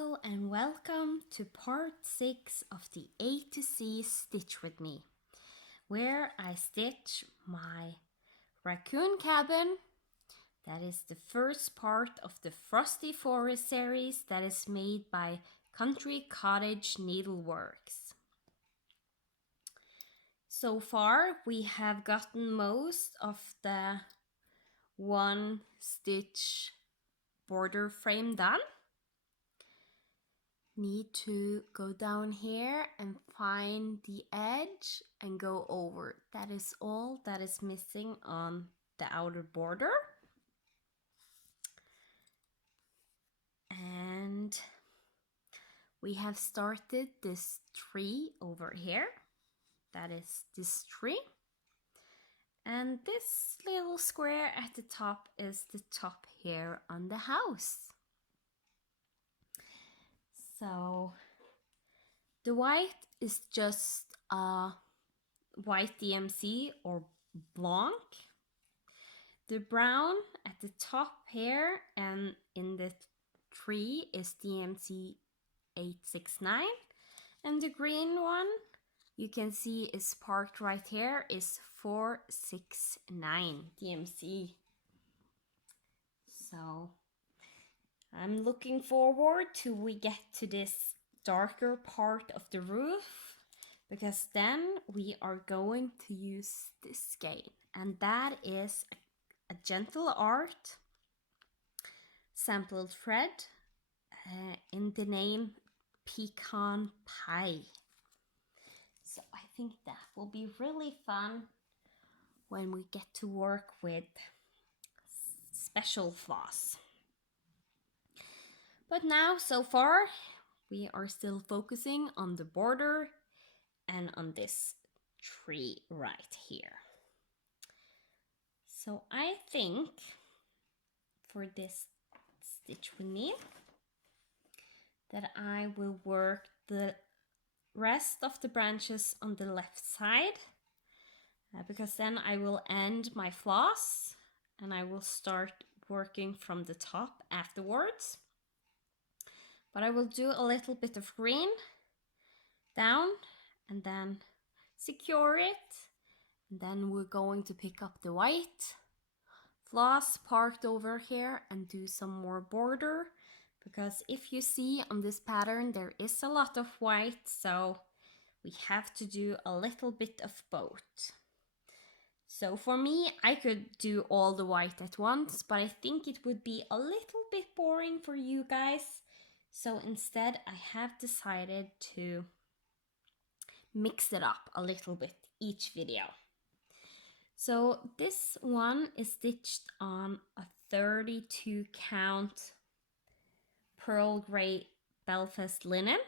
Hello and welcome to part 6 of the A to Z Stitch with me, where I stitch my Raccoon Cabin. That is the first part of the Frosty Forest series that is made by Cottage Needleworks. So far we have gotten most of the one stitch border frame done. Need to go down here and find the edge and go over. That is all that is missing on the outer border. And we have started this tree over here. That is this tree. And this little square at the top is the top here on the house. So the white is just a white DMC or blanc. The brown at the top here and in the tree is DMC 869. And the green one you can see is parked right here is 469 DMC. So I'm looking forward to we get to this darker part of the roof, because then we are going to use this skein, and that is a gentle art sample thread in the name Pecan Pie. So I think that will be really fun when we get to work with special floss. But now, so far, we are still focusing on the border and on this tree right here. So I think for this stitch with me that I will work the rest of the branches on the left side, because then I will end my floss and I will start working from the top afterwards. But I will do a little bit of green down and then secure it. And then we're going to pick up the white floss parked over here and do some more border. Because if you see on this pattern, there is a lot of white, so we have to do a little bit of both. So for me, I could do all the white at once, but I think it would be a little bit boring for you guys. So instead, I have decided to mix it up a little bit each video. So this one is stitched on a 32 count pearl gray Belfast linen.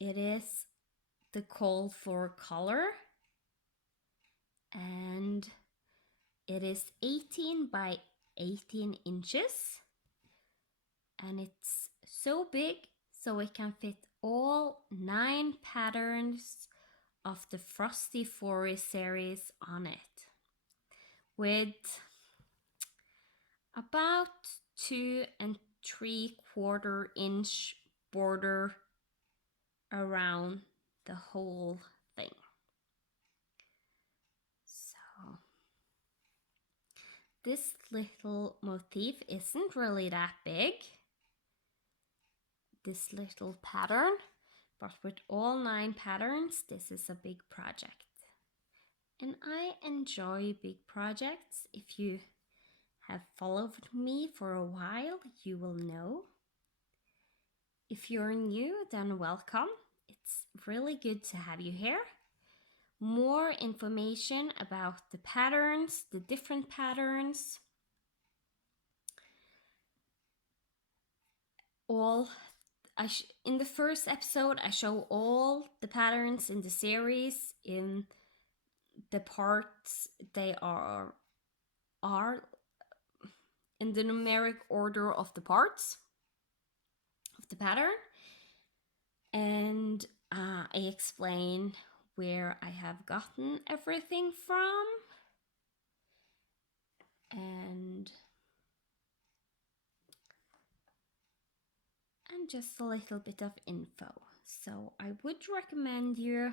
It is the call for color, and it is 18 by 18 inches. And it's so big so it can fit all 9 patterns of the Frosty Forest series on it, with about 2 3/4 inch border around the whole thing. So this little motif isn't really that big, this little pattern, but with all 9 patterns, this is a big project. And I enjoy big projects. If you have followed me for a while, you will know. If you're new, then welcome. It's really good to have you here. More information about the patterns, the different patterns, in the first episode, I show all the patterns in the series in the parts they are in the numeric order of the parts of the pattern. And I explain where I have gotten everything from. And just a little bit of info. So I would recommend you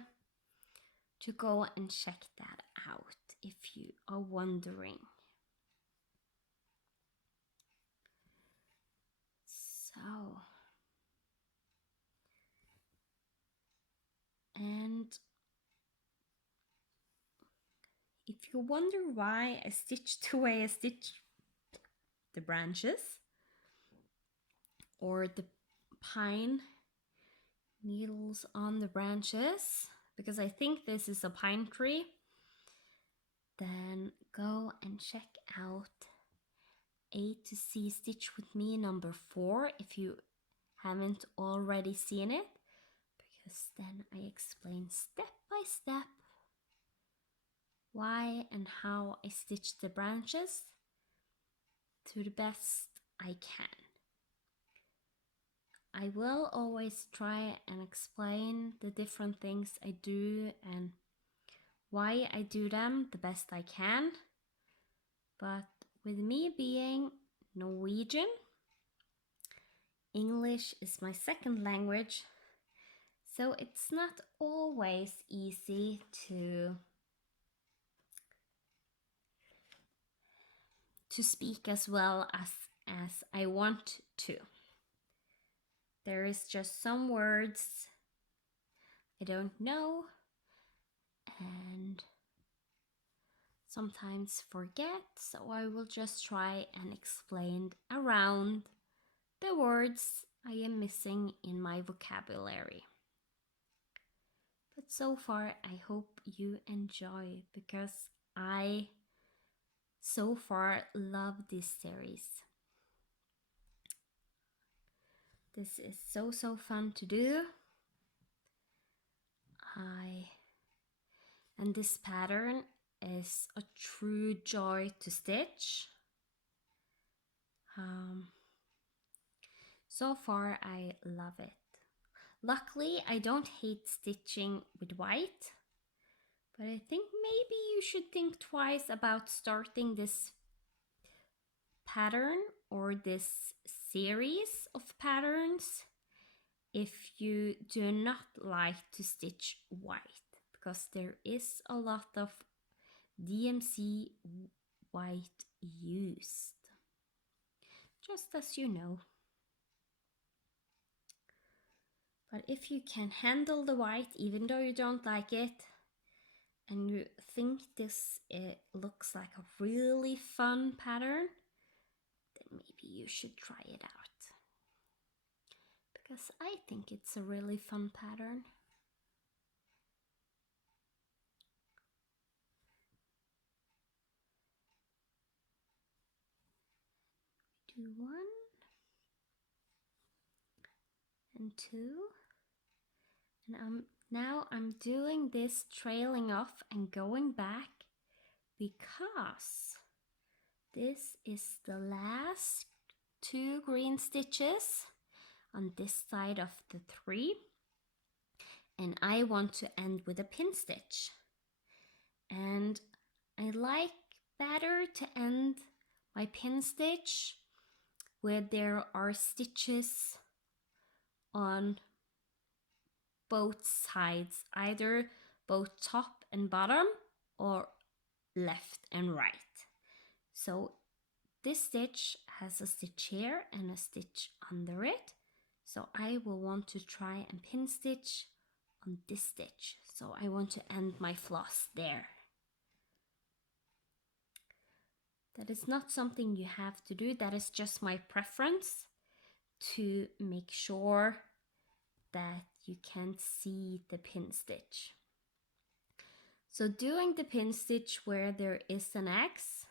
to go and check that out if you are wondering. So, and if you wonder why I stitched the way I stitched the branches or the pine needles on the branches, because I think this is a pine tree, then go and check out A to C Stitch with Me number 4 if you haven't already seen it, because then I explain step by step why and how I stitch the branches to the best I can. I will always try and explain the different things I do and why I do them the best I can. But with me being Norwegian, English is my second language, so it's not always easy to speak as well as I want to. There is just some words I don't know and sometimes forget, so I will just try and explain around the words I am missing in my vocabulary. But so far I hope you enjoy, because I so far love this series. This is so fun to do. And this pattern is a true joy to stitch. So far I love it. Luckily I don't hate stitching with white, but I think maybe you should think twice about starting this pattern or this series of patterns if you do not like to stitch white, because there is a lot of DMC white used, just as you know. But if you can handle the white even though you don't like it, and you think this looks like a really fun pattern, then maybe you should try it out, because I think it's a really fun pattern. Do 1 and 2, and now I'm doing this trailing off and going back because this is the last 2 green stitches on this side of the 3, and I want to end with a pin stitch. And I like better to end my pin stitch where there are stitches on both sides, either both top and bottom or left and right. So this stitch has a stitch here and a stitch under it, so I will want to try and pin stitch on this stitch. So I want to end my floss there. That is not something you have to do, that is just my preference to make sure that you can't see the pin stitch. So doing the pin stitch where there is an X,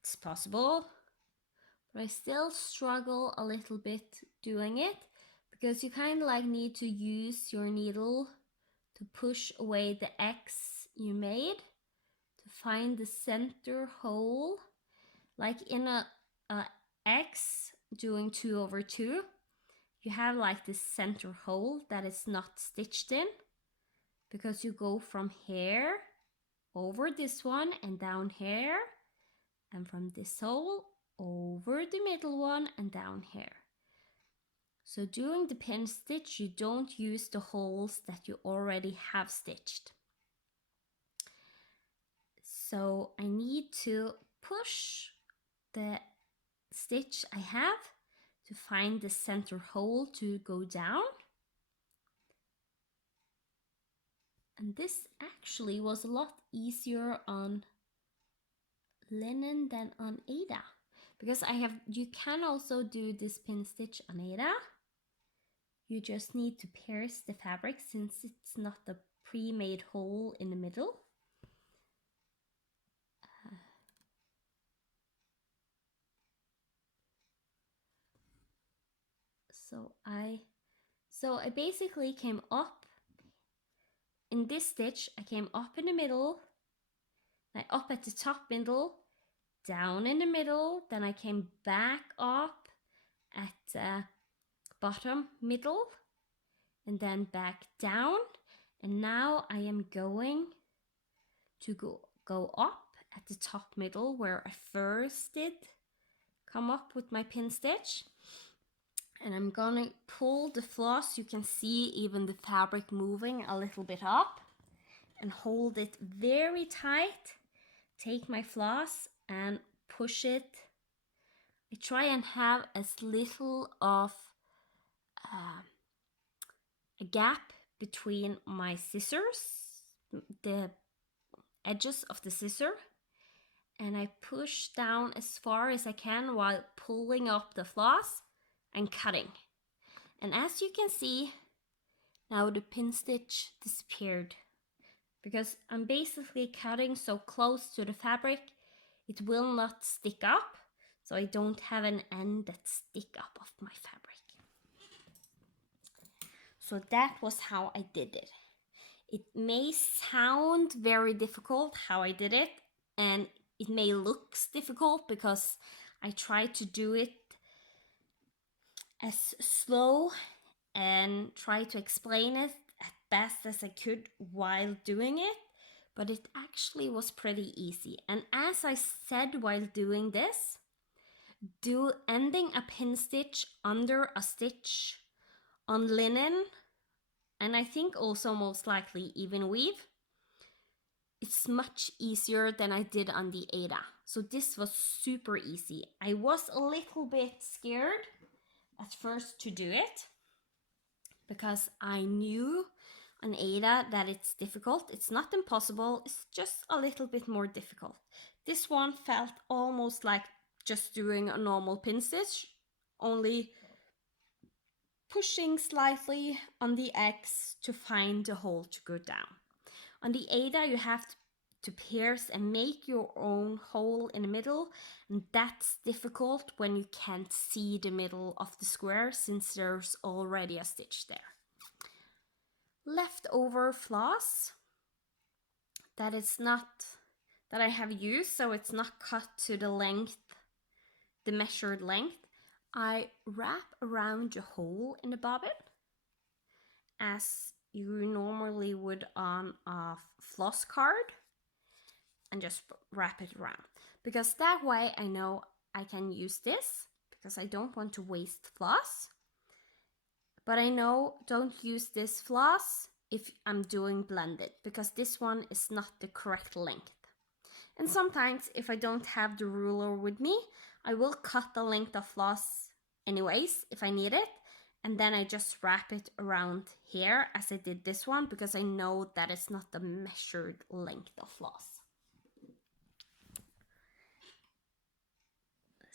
it's possible, but I still struggle a little bit doing it, because you kind of like need to use your needle to push away the X you made to find the center hole. Like in a X doing 2/2, you have like this center hole that is not stitched in, because you go from here over this one and down here, and from this hole over the middle one and down here. So during the pin stitch, you don't use the holes that you already have stitched. So I need to push the stitch I have to find the center hole to go down. And this actually was a lot easier on linen than on Aida, because you can also do this pin stitch on Aida. You just need to pierce the fabric since it's not a pre-made hole in the middle. So I basically came up in this stitch. I came up in the middle, up at the top middle, down in the middle, then I came back up at the bottom middle, and then back down. And now I am going to go up at the top middle where I first did come up with my pin stitch. And I'm gonna pull the floss. You can see even the fabric moving a little bit up, and hold it very tight. Take my floss and push it. I try and have as little of a gap between my scissors, the edges of the scissor, and I push down as far as I can while pulling up the floss and cutting. And as you can see, now the pin stitch disappeared, because I'm basically cutting so close to the fabric it will not stick up, so I don't have an end that stick up of my fabric. So that was how I did it. It may sound very difficult how I did it, and it may look difficult because I tried to do it as slow and try to explain it as best as I could while doing it, but it actually was pretty easy. And as I said while doing this, ending a pin stitch under a stitch on linen, and I think also most likely even weave, it's much easier than I did on the Aida. So this was super easy. I was a little bit scared at first to do it, because I knew on Aida that it's difficult. It's not impossible, it's just a little bit more difficult. This one felt almost like just doing a normal pin stitch, only pushing slightly on the X to find the hole to go down. On the Aida, you have to pierce and make your own hole in the middle, and that's difficult when you can't see the middle of the square since there's already a stitch there. Leftover floss that I have used, so it's not cut to the length, the measured length, I wrap around the hole in the bobbin as you normally would on a floss card, and just wrap it around, because that way I know I can use this, because I don't want to waste floss. But I know don't use this floss if I'm doing blended, because this one is not the correct length. And sometimes if I don't have the ruler with me, I will cut the length of floss anyways if I need it, and then I just wrap it around here as I did this one, because I know that it's not the measured length of floss.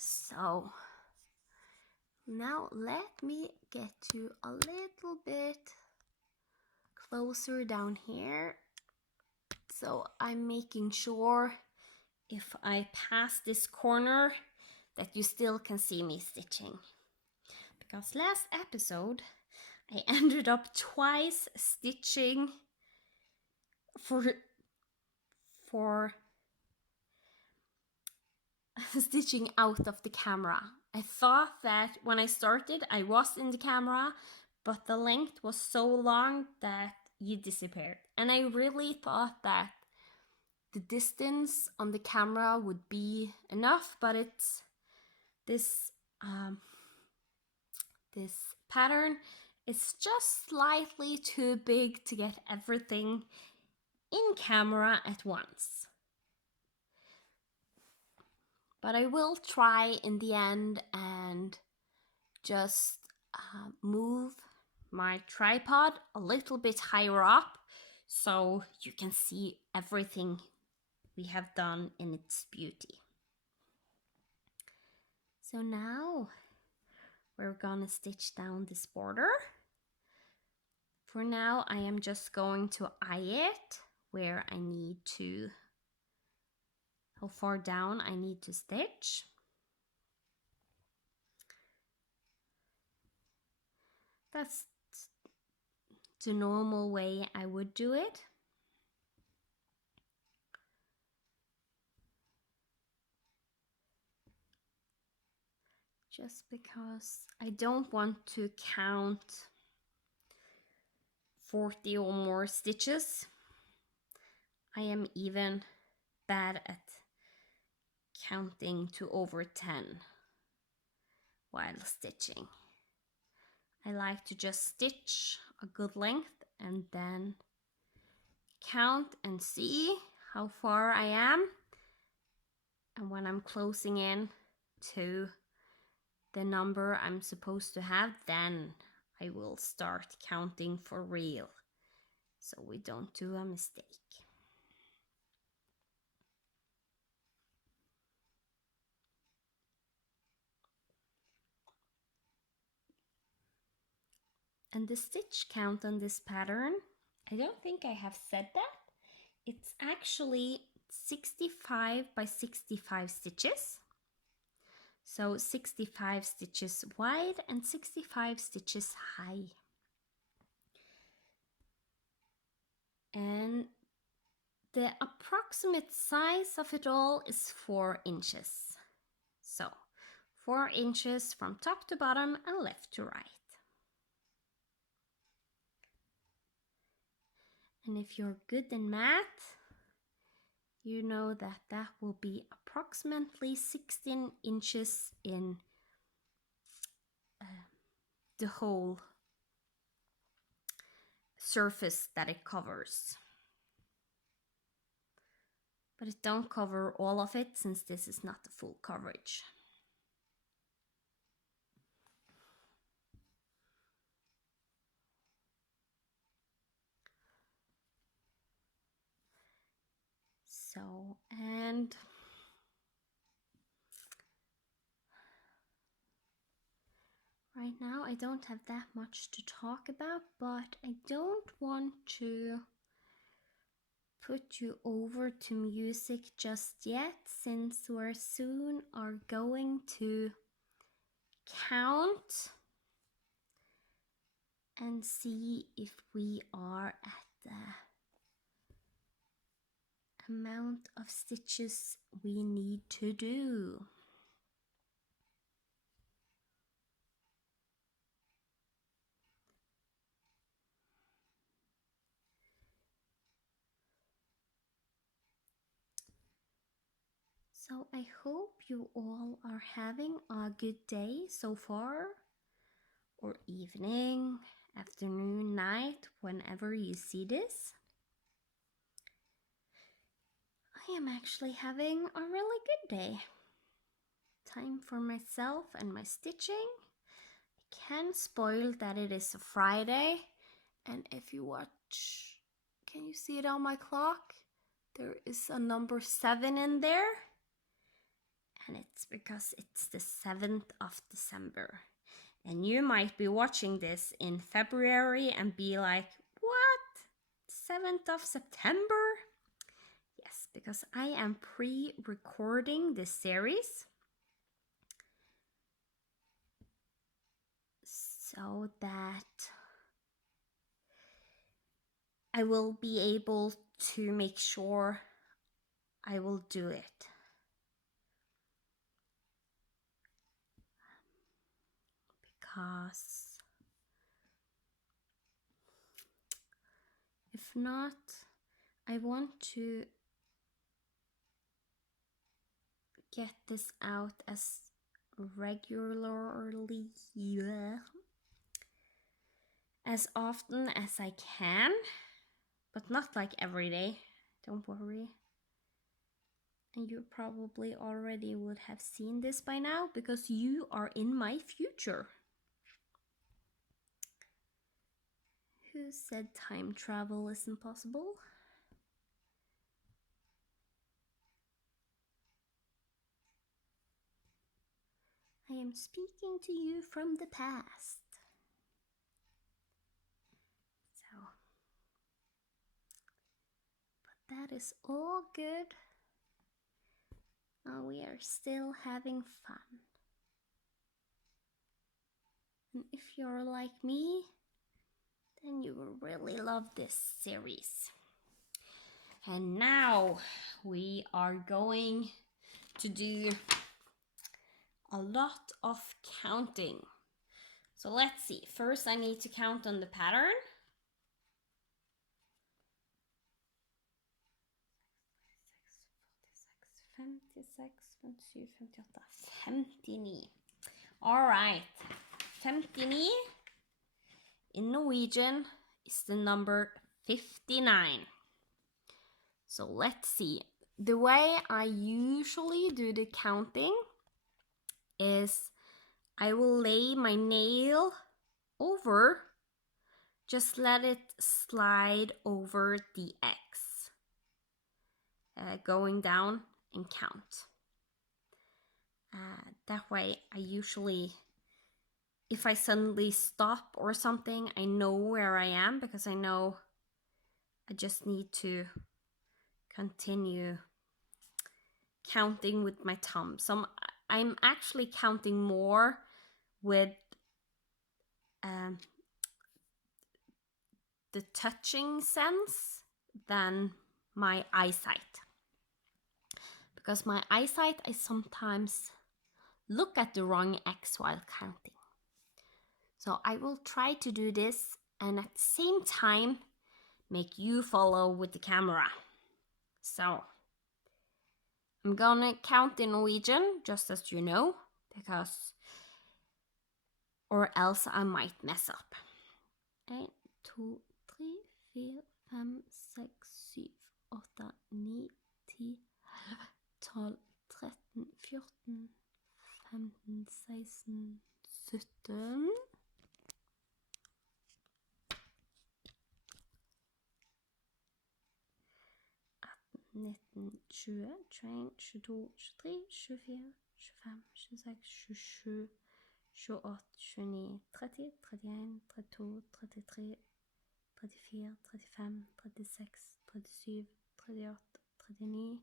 So now let me get you a little bit closer down here. So I'm making sure if I pass this corner that you still can see me stitching. Because last episode I ended up twice stitching for stitching out of the camera. I thought that when I started I was in the camera, but the length was so long that you disappeared. And I really thought that the distance on the camera would be enough, but it's this this pattern is just slightly too big to get everything in camera at once. But I will try in the end and just move my tripod a little bit higher up so you can see everything we have done in its beauty. So now we're gonna stitch down this border. For now, I am just going to eye it where I need to, how far down I need to stitch. That's the normal way I would do it. Just because I don't want to count 40 or more stitches. I am even bad at counting to over 10 while stitching. I like to just stitch a good length and then count and see how far I am. And when I'm closing in to the number I'm supposed to have, then I will start counting for real, so we don't do a mistake. And the stitch count on this pattern, I don't think I have said that. It's actually 65 by 65 stitches. So 65 stitches wide and 65 stitches high. And the approximate size of it all is 4 inches. So 4 inches from top to bottom and left to right. And if you're good in math, you know that that will be approximately 16 inches in the whole surface that it covers. But it don't cover all of it since this is not the full coverage. So, and right now I don't have that much to talk about, but I don't want to put you over to music just yet, since we're soon are going to count and see if we are at the amount of stitches we need to do. So I hope you all are having a good day so far, or evening, afternoon, night, whenever you see this. I am actually having a really good day. Time for myself and my stitching. I can spoil that it is a Friday, and if you watch, can you see it on my clock? There is a number 7 in there, and it's because it's the 7th of December. And you might be watching this in February and be like, what? 7th of September? Yes, because I am pre-recording this series so that I will be able to make sure I will do it. Because if not, I want to get this out as regularly as often as I can, but not like every day, don't worry. And you probably already would have seen this by now because you are in my future. Who said time travel isn't possible? I am speaking to you from the past. So, but that is all good. We are still having fun. And if you're like me, then you will really love this series. And now we are going to do a lot of counting. So let's see. First, I need to count on the pattern. 56, 57, 58, 59. All right. 59 in Norwegian is the number 59. So let's see. The way I usually do the counting is I will lay my nail over, just let it slide over the X, going down and count. That way I usually, if I suddenly stop or something, I know where I am because I know I just need to continue counting with my thumb. So I'm actually counting more with the touching sense than my eyesight. Because my eyesight, I sometimes look at the wrong X while counting. So I will try to do this and at the same time make you follow with the camera. So I'm gonna count in Norwegian, just as you know, because or else I might mess up. 1, 2, 3, 4, 5, 6, 7, 8, 9, 10, 12, 13, 14, 15, 16, 17. 19, 20, 21, 22, 23, 24, 25, 26, 27, 28, 29, 30, 31, 32, 33, 34, 35, 36, 37, 38, 39,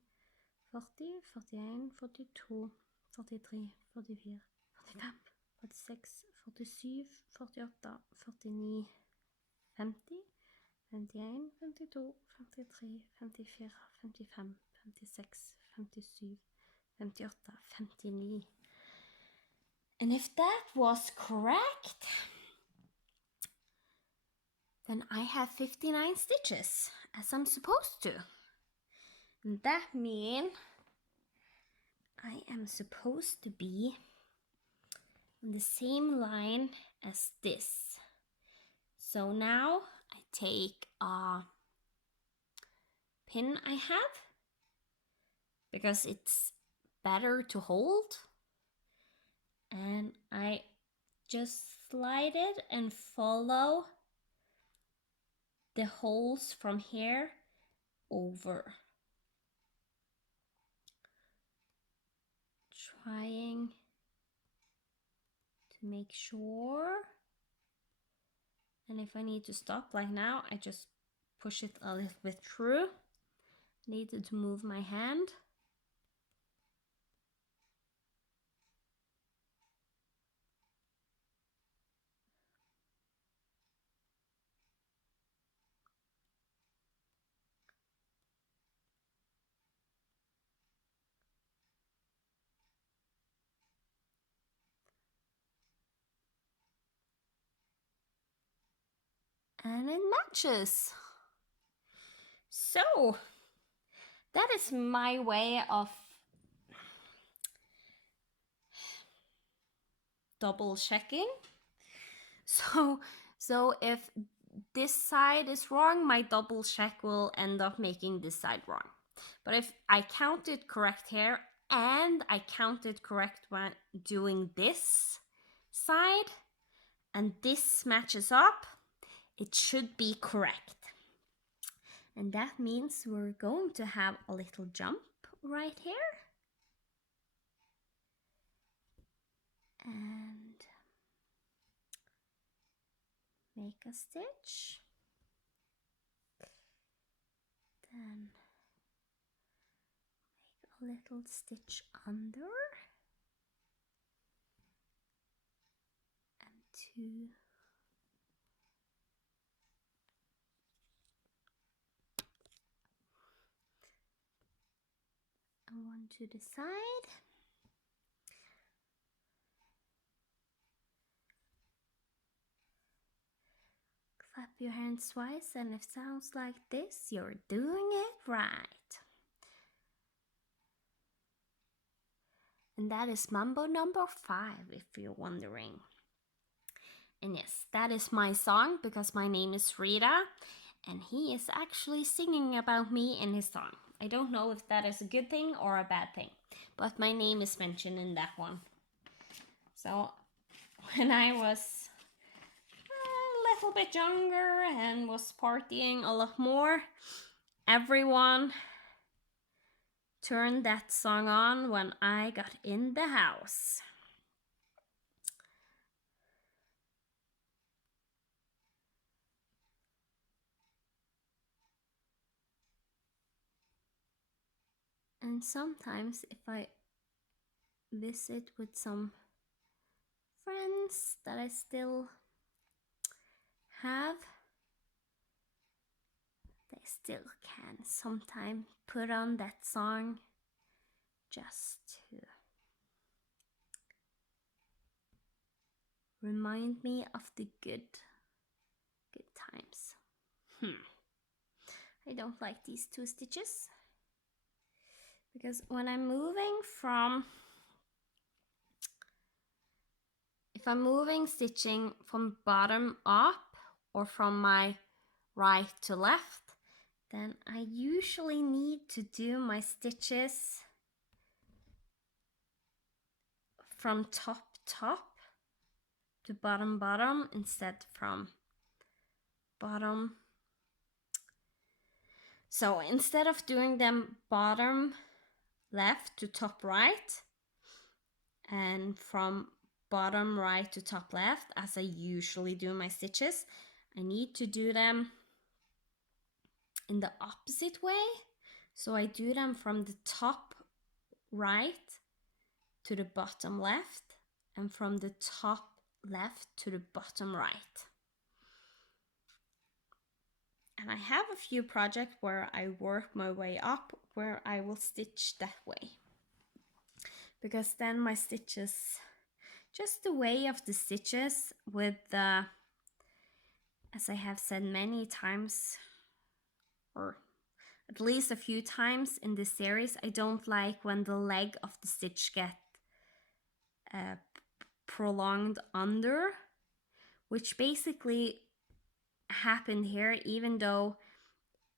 40, 41, 42, 43, 44, 45, 46, 47, 48, 49, 50, 51, 52, 53, 54, 55, 56, 57, 58, 59. And if that was correct, then I have 59 stitches, as I'm supposed to. And that means I am supposed to be on the same line as this. So now I take a pin I have, because it's better to hold, and I just slide it and follow the holes from here over, trying to make sure. And if I need to stop like now, I just push it a little bit through. Needed to move my hand. And it matches. So that is my way of double checking. So So if this side is wrong, my double check will end up making this side wrong. But if I counted correct here and I counted correct when doing this side and this matches up, it should be correct. And that means we're going to have a little jump right here. And make a stitch. Then make a little stitch under. And two. And one to the side. Clap your hands twice, and if it sounds like this, you're doing it right. And that is Mambo number 5, if you're wondering. And yes, that is my song because my name is Rita, and he is actually singing about me in his song. I don't know if that is a good thing or a bad thing, but my name is mentioned in that one. So when I was a little bit younger and was partying a lot more, everyone turned that song on when I got in the house. And sometimes if I visit with some friends that I still have, they still can sometimes put on that song just to remind me of the good times. I don't like these 2 stitches because when I'm moving if I'm moving stitching from bottom up or from my right to left, then I usually need to do my stitches from top to bottom instead from bottom. So instead of doing them bottom left to top right and from bottom right to top left as I usually do my stitches, I need to do them in the opposite way. So I do them from the top right to the bottom left and from the top left to the bottom right. And I have a few projects where I work my way up where I will stitch that way. Because then my stitches, just the way of the stitches with the, as I have said many times, or at least a few times in this series, I don't like when the leg of the stitch get prolonged under, which basically happened here. Even though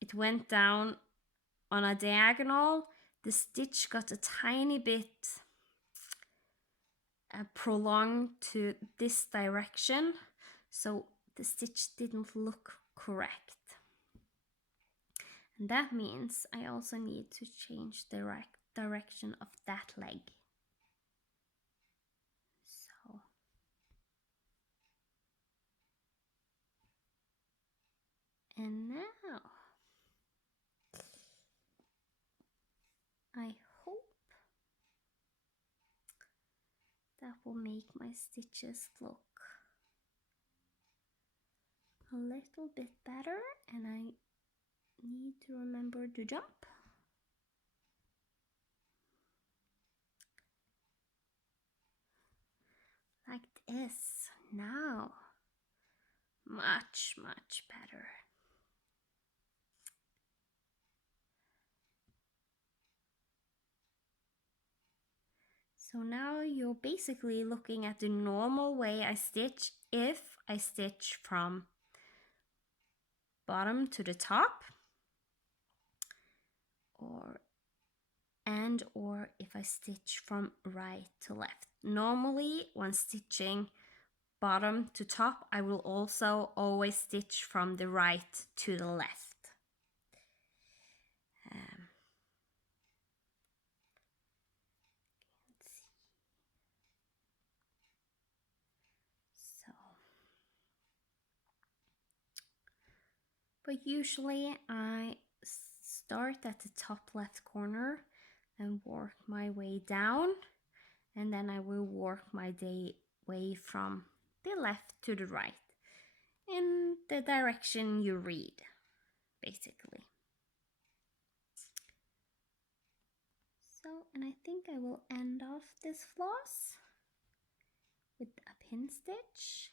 it went down on a diagonal, the stitch got a tiny bit prolonged to this direction, so the stitch didn't look correct. And that means I also need to change the direction of that leg. So and now I hope that will make my stitches look a little bit better, and I need to remember to jump. Like this. Now, much better. So So now you're basically looking at the normal way I stitch if I stitch from bottom to the top, or if I stitch from right to left. Normally when stitching bottom to top, I will also always stitch from the right to the left. But usually I start at the top left corner and work my way down, and then I will work my way from the left to the right in the direction you read, basically. So, and I think I will end off this floss with a pin stitch.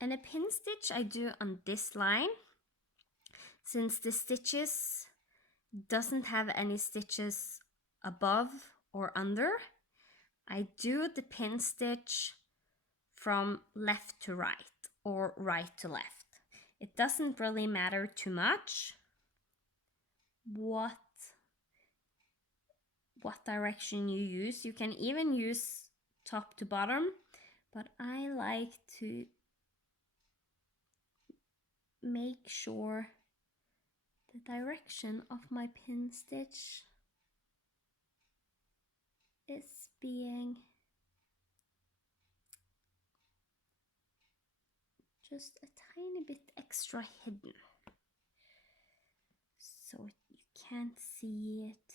And a pin stitch I do on this line, since the stitches doesn't have any stitches above or under. I do the pin stitch from left to right or right to left. It doesn't really matter too much what direction you use. You can even use top to bottom, but I like to make sure the direction of my pin stitch is being just a tiny bit extra hidden, so you can't see it.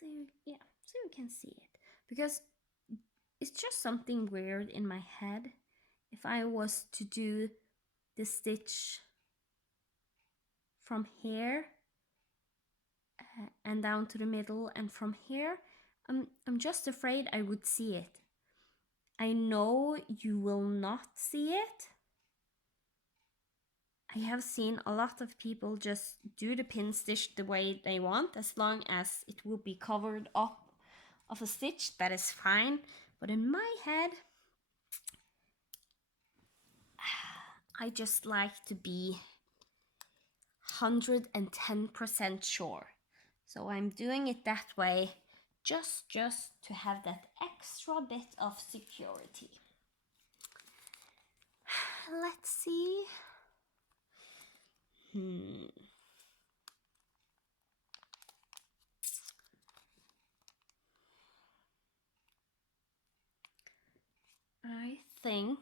So you can see it, because it's just something weird in my head. If I was to do the stitch from here and down to the middle and from here, I'm just afraid I would see it. I know you will not see it. I have seen a lot of people just do the pin stitch the way they want, as long as it will be covered up of a stitch, that is fine. But in my head, I just like to be 110% sure. So I'm doing it that way just to have that extra bit of security. Let's see. I think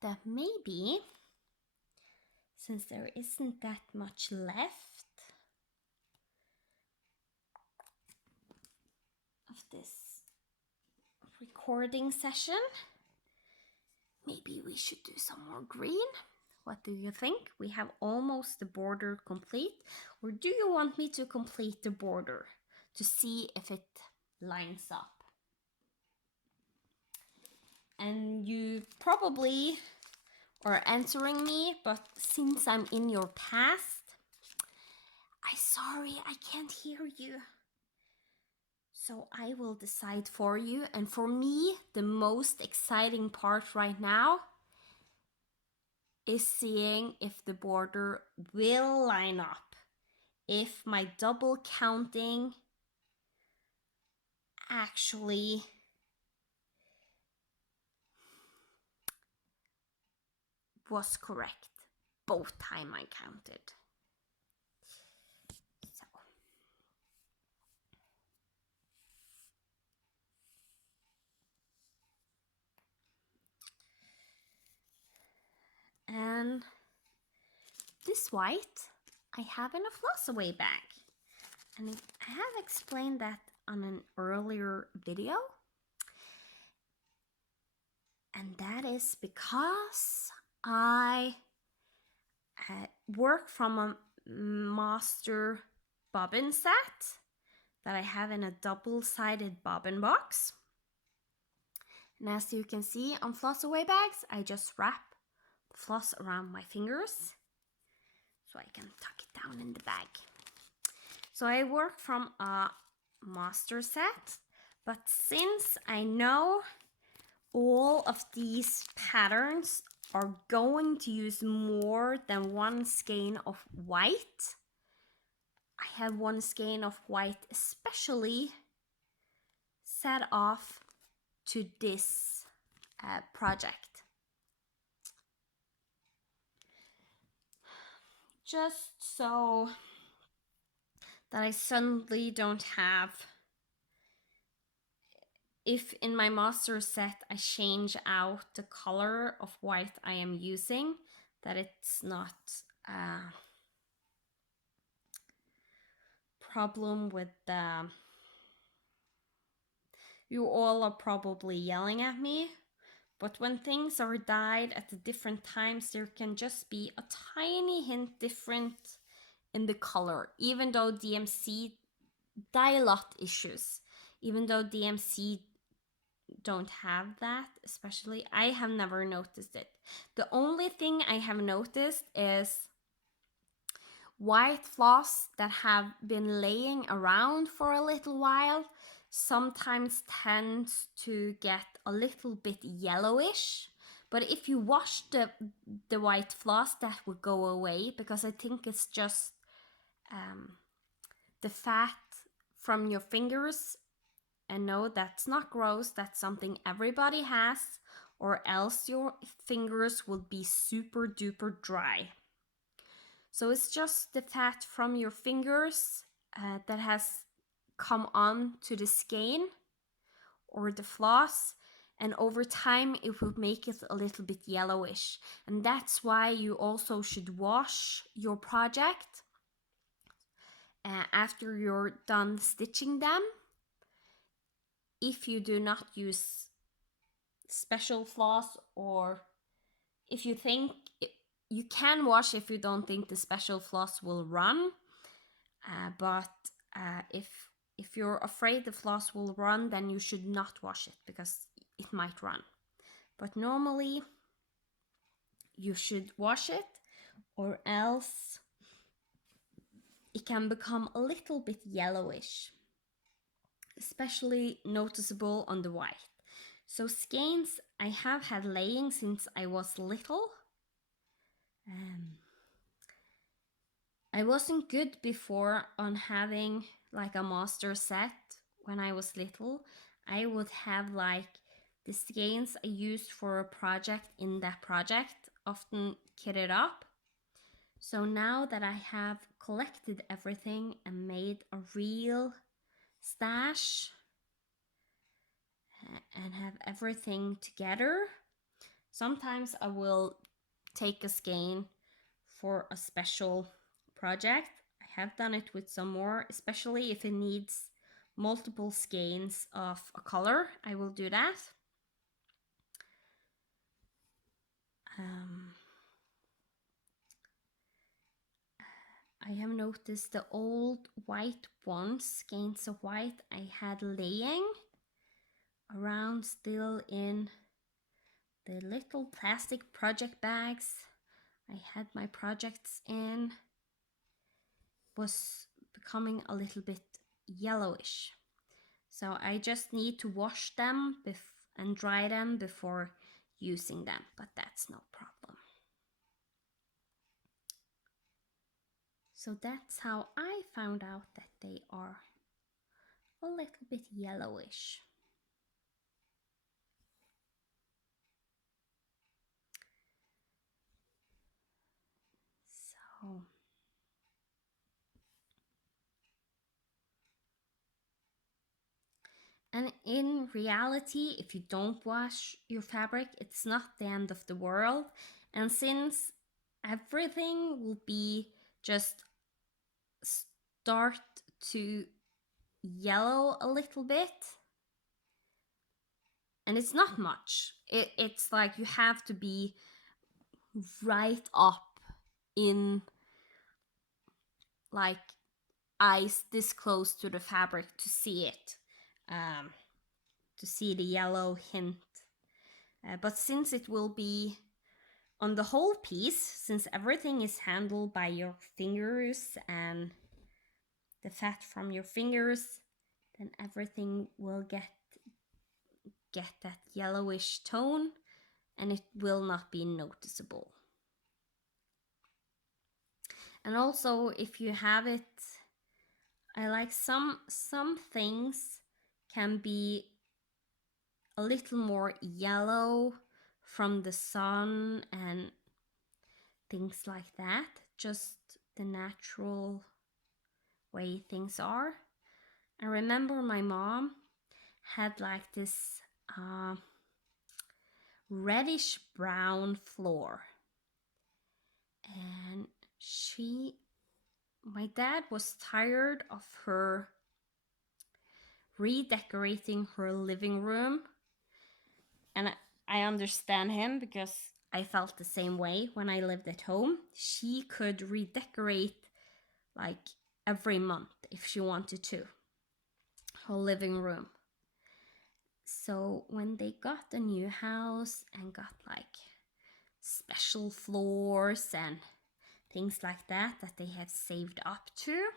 that maybe, since there isn't that much left of this recording session, maybe we should do some more green. What do you think? We have almost the border complete. Or do you want me to complete the border to see if it lines up? And you probably are answering me, but since I'm in your past, I'm sorry, I can't hear you. So I will decide for you. And for me, the most exciting part right now is seeing if the border will line up. If my double counting actually was correct both time I counted. So. And this white I have in a floss away bag. And I have explained that on an earlier video. And that is because I work from a master bobbin set that I have in a double-sided bobbin box. And as you can see on floss away bags, I just wrap the floss around my fingers. so I can tuck it down in the bag. So I work from a master set, but since I know all of these patterns are going to use more than one skein of white, I have one skein of white especially set off to this project. Just so that I suddenly don't have, if in my master set I change out the color of white I am using, that it's not a problem with the... You all are probably yelling at me, but when things are dyed at the different times, there can just be a tiny hint different in the color, even though DMC dye lot issues, even though DMC don't have that, especially, I have never noticed it. The only thing I have noticed is white floss that have been laying around for a little while sometimes tends to get a little bit yellowish. But if you wash the white floss, that would go away, because I think it's just the fat from your fingers. And no, that's not gross, that's something everybody has, or else your fingers will be super duper dry. So it's just the fat from your fingers that has come on to the skein or the floss, and over time it will make it a little bit yellowish. And that's why you also should wash your project after you're done stitching them. If you do not use special floss, or if you think you can wash if you don't think the special floss will run, but if you're afraid the floss will run, then you should not wash it because it might run. But normally you should wash it, or else it can become a little bit yellowish, especially noticeable on the white. So skeins I have had laying since I was little. I wasn't good before on having like a master set when I was little. I would have like the skeins I used for a project in that project often kitted up. So now that I have collected everything and made a real stash and have everything together, sometimes I will take a skein for a special project. I have done it with some more, especially if it needs multiple skeins of a color. I will do that. I have noticed the old white ones, skeins of white I had laying around still in the little plastic project bags I had my projects in, was becoming a little bit yellowish. So I just need to wash them and dry them before using them, but that's no problem. So that's how I found out that they are a little bit yellowish. So and in reality, if you don't wash your fabric, it's not the end of the world. And since everything will be just start to yellow a little bit, and it's not much, it's like you have to be right up in like eyes this close to the fabric to see it, to see the yellow hint. But since it will be on the whole piece, since everything is handled by your fingers and the fat from your fingers, then everything will get that yellowish tone and it will not be noticeable. And also, if you have it, I like some things can be a little more yellow from the sun and things like that, just the natural way things are. I remember my mom had like this reddish brown floor, and my dad was tired of her redecorating her living room, and I understand him because I felt the same way when I lived at home. She could redecorate like every month if she wanted to, her living room. So when they got a new house and got like special floors and things like that they have saved up to,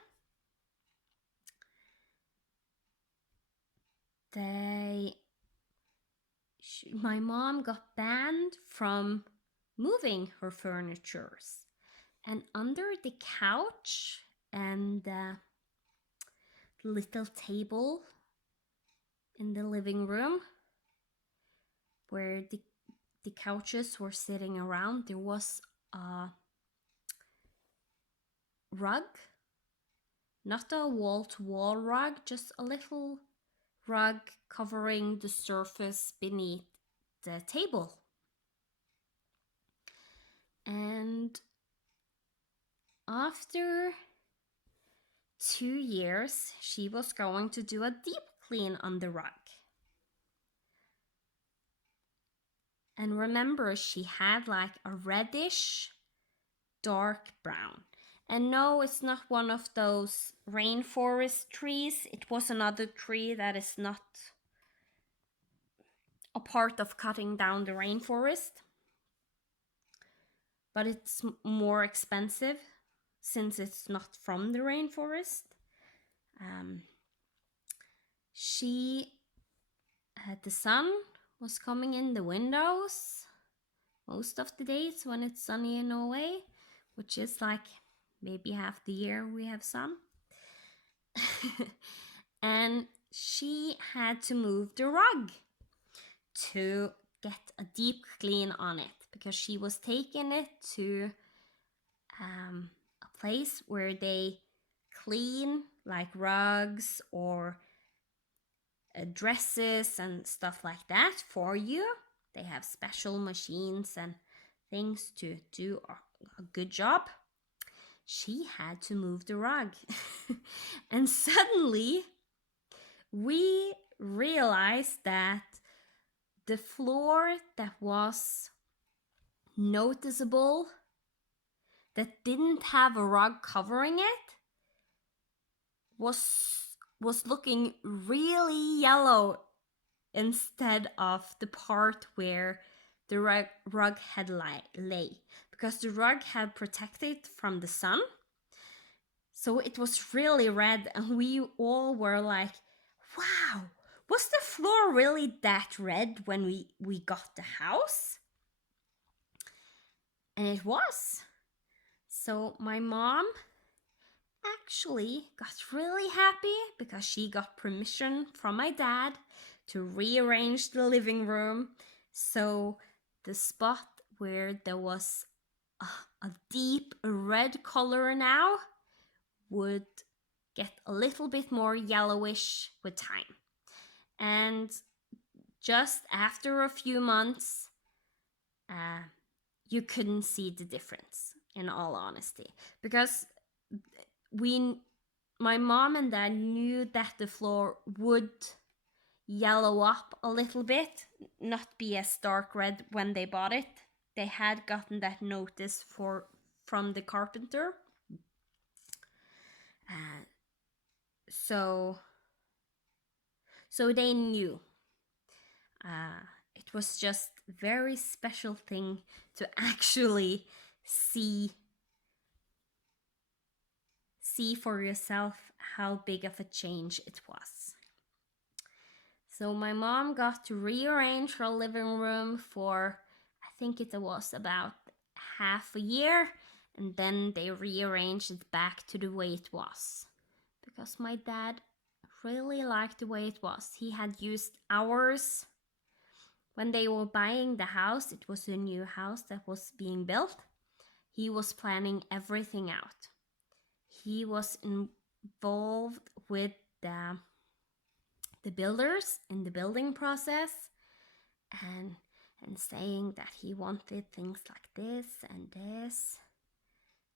my mom got banned from moving her furnitures. And under the couch and the little table in the living room where the couches were sitting around, there was a rug. Not a wall-to-wall rug, just a little rug covering the surface beneath the table. And after 2 years, she was going to do a deep clean on the rug. And remember, she had like a reddish, dark brown. And no, it's not one of those rainforest trees. It was another tree that is not a part of cutting down the rainforest. But it's more expensive since it's not from the rainforest. The sun was coming in the windows most of the days when it's sunny in Norway, which is like maybe half the year we have sun. And she had to move the rug to get a deep clean on it because she was taking it to a place where they clean like rugs or dresses and stuff like that for you. They have special machines and things to do a good job. She had to move the rug. And suddenly we realized that the floor that was noticeable, that didn't have a rug covering it, was looking really yellow instead of the part where the rug had lay, because the rug had protected from the sun. So it was really red, and we all were like, wow, was the floor really that red when we got the house? And it was. So my mom actually got really happy because she got permission from my dad to rearrange the living room. So the spot where there was a deep red color now would get a little bit more yellowish with time. And just after a few months, you couldn't see the difference, in all honesty, because my mom and dad knew that the floor would yellow up a little bit, not be as dark red when they bought it. They had gotten that notice from the carpenter. So they knew. it was just a very special thing to actually see for yourself how big of a change it was. So my mom got to rearrange her living room for, I think it was about half a year, and then they rearranged it back to the way it was. Because my dad really liked the way it was. He had used ours when they were buying the house. It was a new house that was being built. He was planning everything out. He was involved with the builders in the building process, and saying that he wanted things like this and this.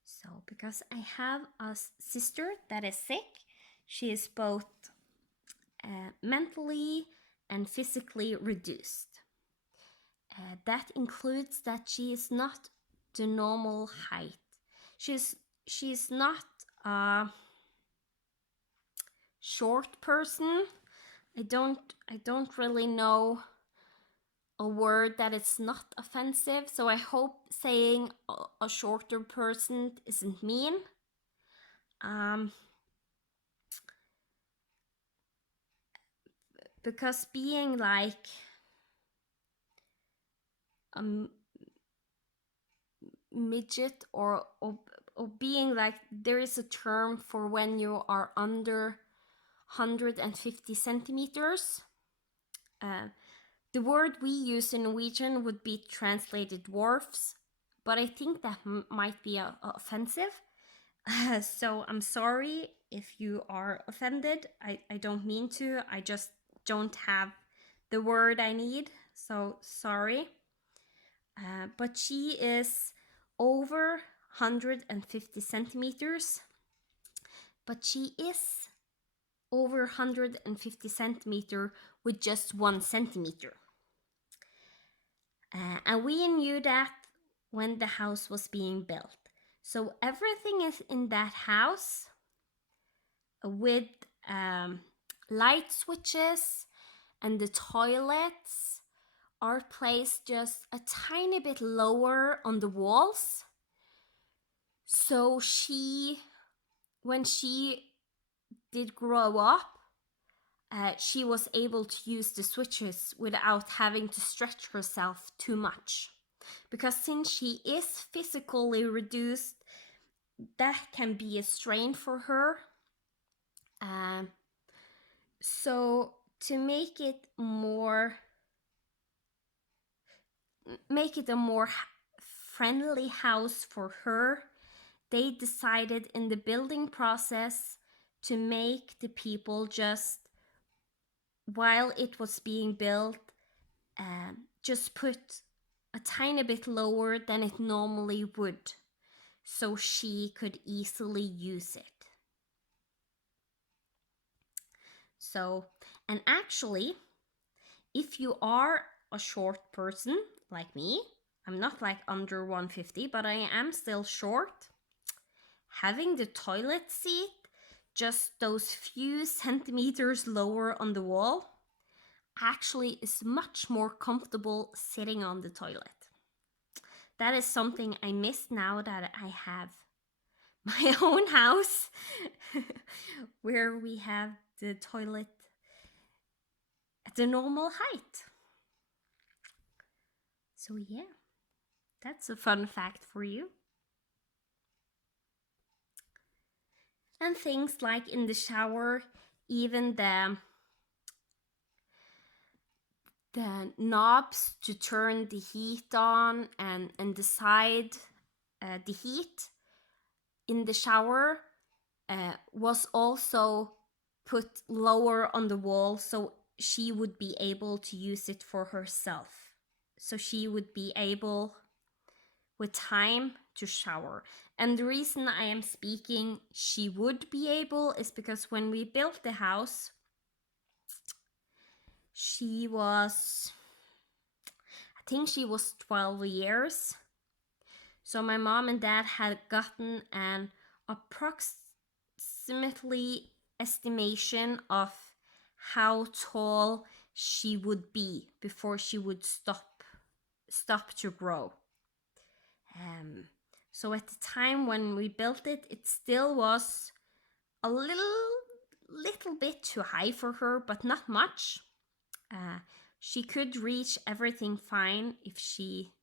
So because I have a sister that is sick, she is both mentally and physically reduced. That includes that she is not the normal height. She's not a short person. I don't really know a word that it's not offensive, so I hope saying a shorter person isn't mean. Because being like a midget or being like, there is a term for when you are under 150 centimeters. The word we use in Norwegian would be translated dwarfs, but I think that might be offensive. So I'm sorry if you are offended. I don't mean to. I just don't have the word I need, so sorry. But she is over 150 centimeters, but she is over 150 centimeter with just 1 centimeter. And we knew that when the house was being built. So everything is in that house with light switches, and the toilets are placed just a tiny bit lower on the walls. So when she did grow up, she was able to use the switches without having to stretch herself too much. Because since she is physically reduced, that can be a strain for her. So to make it a more friendly house for her, they decided in the building process to make the people just, while it was being built, just put a tiny bit lower than it normally would, so she could easily use it. So, and actually, if you are a short person like me, I'm not like under 150, but I am still short, having the toilet seat just those few centimeters lower on the wall actually is much more comfortable sitting on the toilet. That is something I miss now that I have my own house where we have the toilet at the normal height. So yeah, that's a fun fact for you. And things like in the shower, even the knobs to turn the heat on and decide the heat in the shower was also put lower on the wall, so she would be able to use it for herself. So she would be able, with time, to shower. And the reason I am speaking she would be able is because when we built the house, she was 12 years. So my mom and dad had gotten an approximately estimation of how tall she would be before she would stop to grow. So at the time when we built it, it still was a little bit too high for her, but not much. She could reach everything fine if she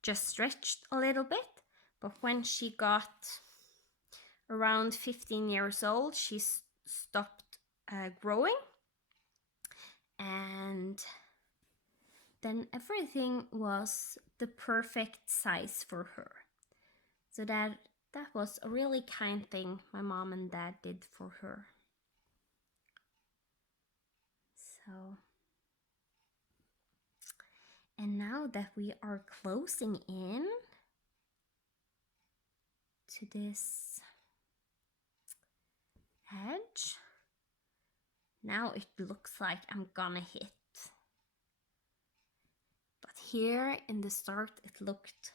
just stretched a little bit, but when she got around 15 years old, she stopped growing, and then everything was the perfect size for her. So that was a really kind thing my mom and dad did for her. So, and now that we are closing in to this edge, now it looks like I'm gonna hit. But here in the start, it looked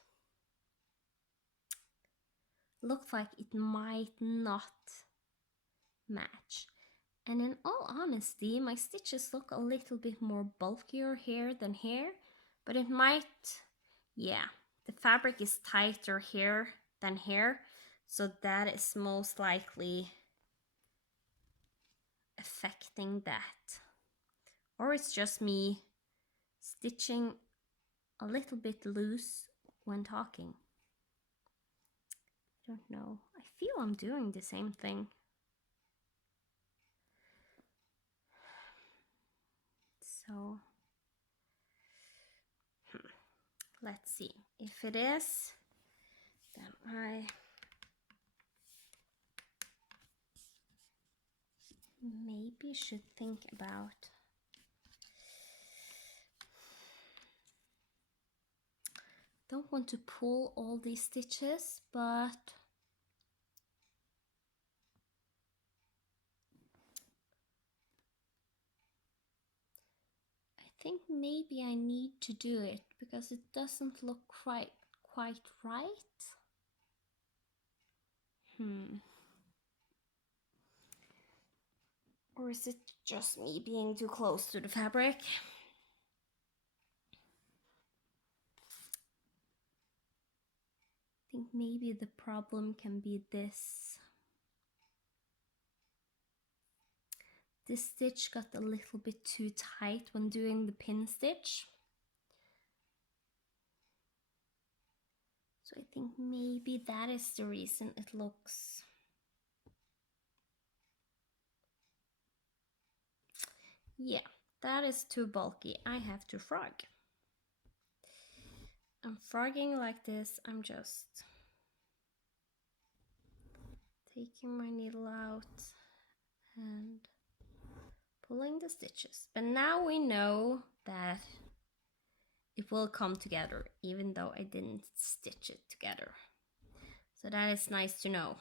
like it might not match. And in all honesty, my stitches look a little bit more bulkier here than here, but it might, yeah, the fabric is tighter here than here, so that is most likely affecting that. Or it's just me stitching a little bit loose when talking. I don't know. I feel I'm doing the same thing. So let's see. If it is, then I maybe should think about don't want to pull all these stitches, but I think maybe I need to do it because it doesn't look quite right. Or is it just me being too close to the fabric? I think maybe the problem can be this. This stitch got a little bit too tight when doing the pin stitch. So I think maybe that is the reason it looks... Yeah, that is too bulky. I have to frog. I'm frogging like this. I'm just taking my needle out and pulling the stitches. But now we know that it will come together even though I didn't stitch it together. So that is nice to know.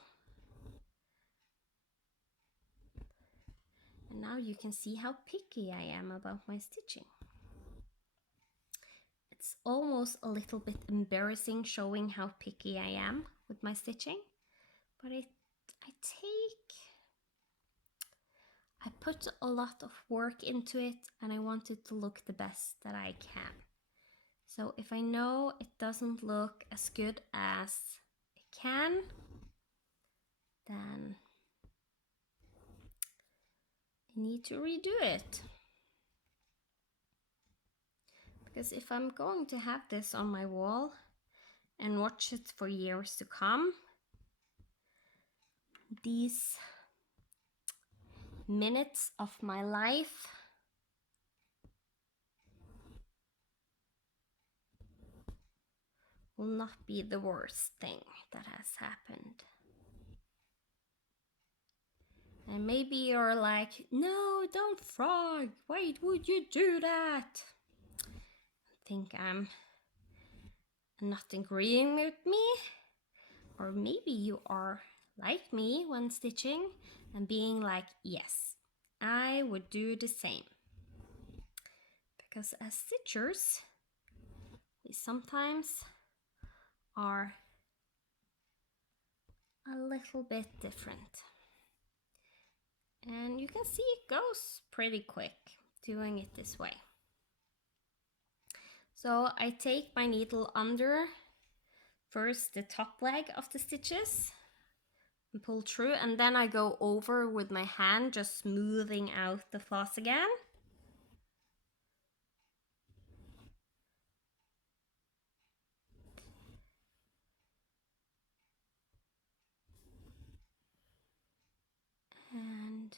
And now you can see how picky I am about my stitching. It's almost a little bit embarrassing showing how picky I am with my stitching, but I put a lot of work into it and I want it to look the best that I can. So if I know it doesn't look as good as it can, then I need to redo it. Because if I'm going to have this on my wall and watch it for years to come, these minutes of my life will not be the worst thing that has happened. And maybe you're like, no, don't frog. Why would you do that? I think I'm not agreeing with me. Or maybe you are like me when stitching and being like, yes, I would do the same. Because as stitchers, we sometimes are a little bit different. And you can see it goes pretty quick doing it this way. So I take my needle under first the top leg of the stitches and pull through, and then I go over with my hand, just smoothing out the floss again. And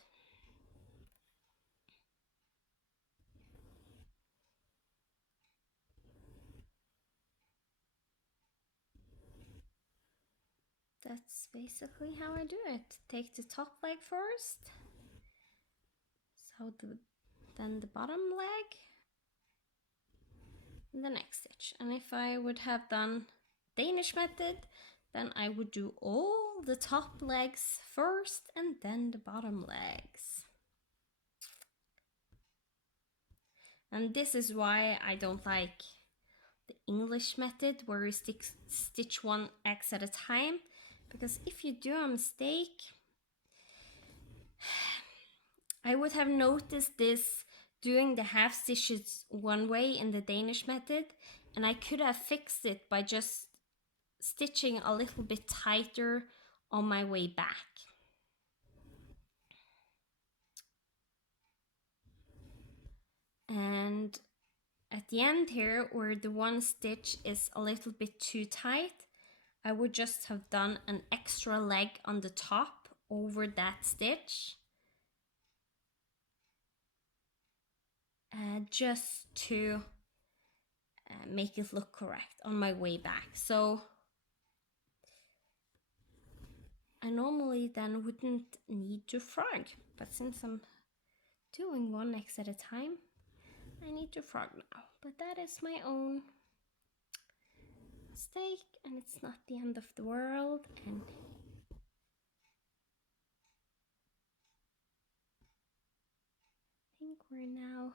that's basically how I do it. Take the top leg first, so then the bottom leg, and the next stitch. And if I would have done Danish method, then I would do all the top legs first and then the bottom legs. And this is why I don't like the English method, where you stitch one X at a time, because if you do a mistake, I would have noticed this doing the half stitches one way in the Danish method, and I could have fixed it by just stitching a little bit tighter on my way back. And at the end here, where the one stitch is a little bit too tight, I would just have done an extra leg on the top over that stitch, just to make it look correct on my way back. So I normally then wouldn't need to frog, but since I'm doing one X at a time, I need to frog now. But that is my own mistake, and it's not the end of the world. And I think we're now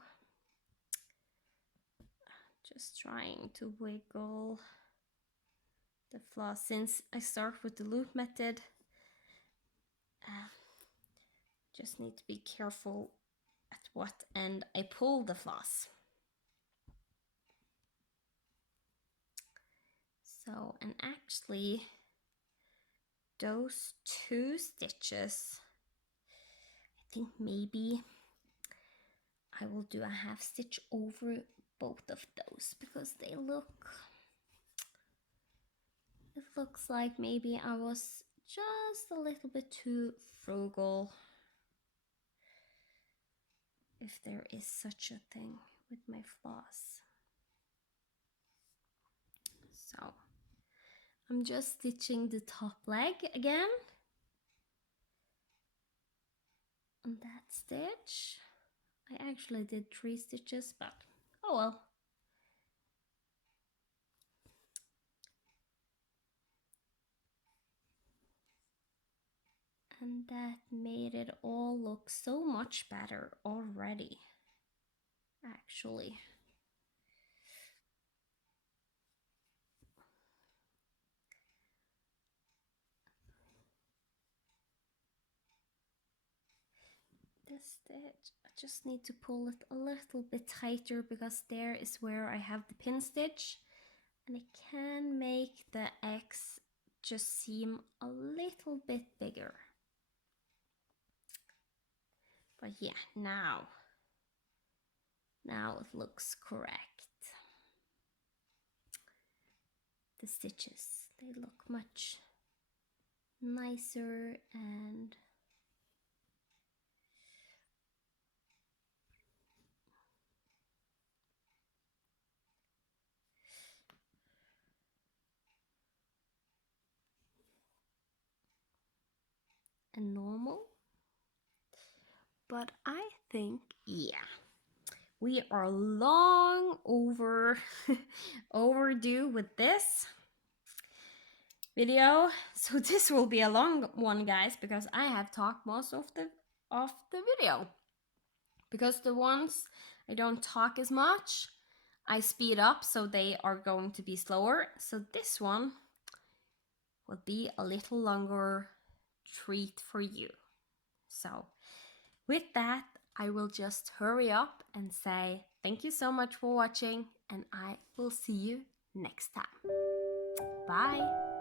just trying to wiggle the floss. Since I start with the loop method, just need to be careful at what end I pull the floss. So, and actually those two stitches, I think maybe I will do a half stitch over both of those, because they look, it looks like maybe I was just a little bit too frugal, if there is such a thing, with my floss. So I'm just stitching the top leg again on that stitch. I actually did 3 stitches, but oh well. And that made it all look so much better already, actually. This stitch, I just need to pull it a little bit tighter, because there is where I have the pin stitch, and it can make the X just seem a little bit bigger. But yeah, now it looks correct. The stitches, they look much nicer and normal. But I think, yeah, we are long overdue with this video. So this will be a long one, guys, because I have talked most of the video. Because the ones I don't talk as much, I speed up, so they are going to be slower. So this one will be a little longer treat for you. So with that, I will just hurry up and say thank you so much for watching, and I will see you next time. Bye!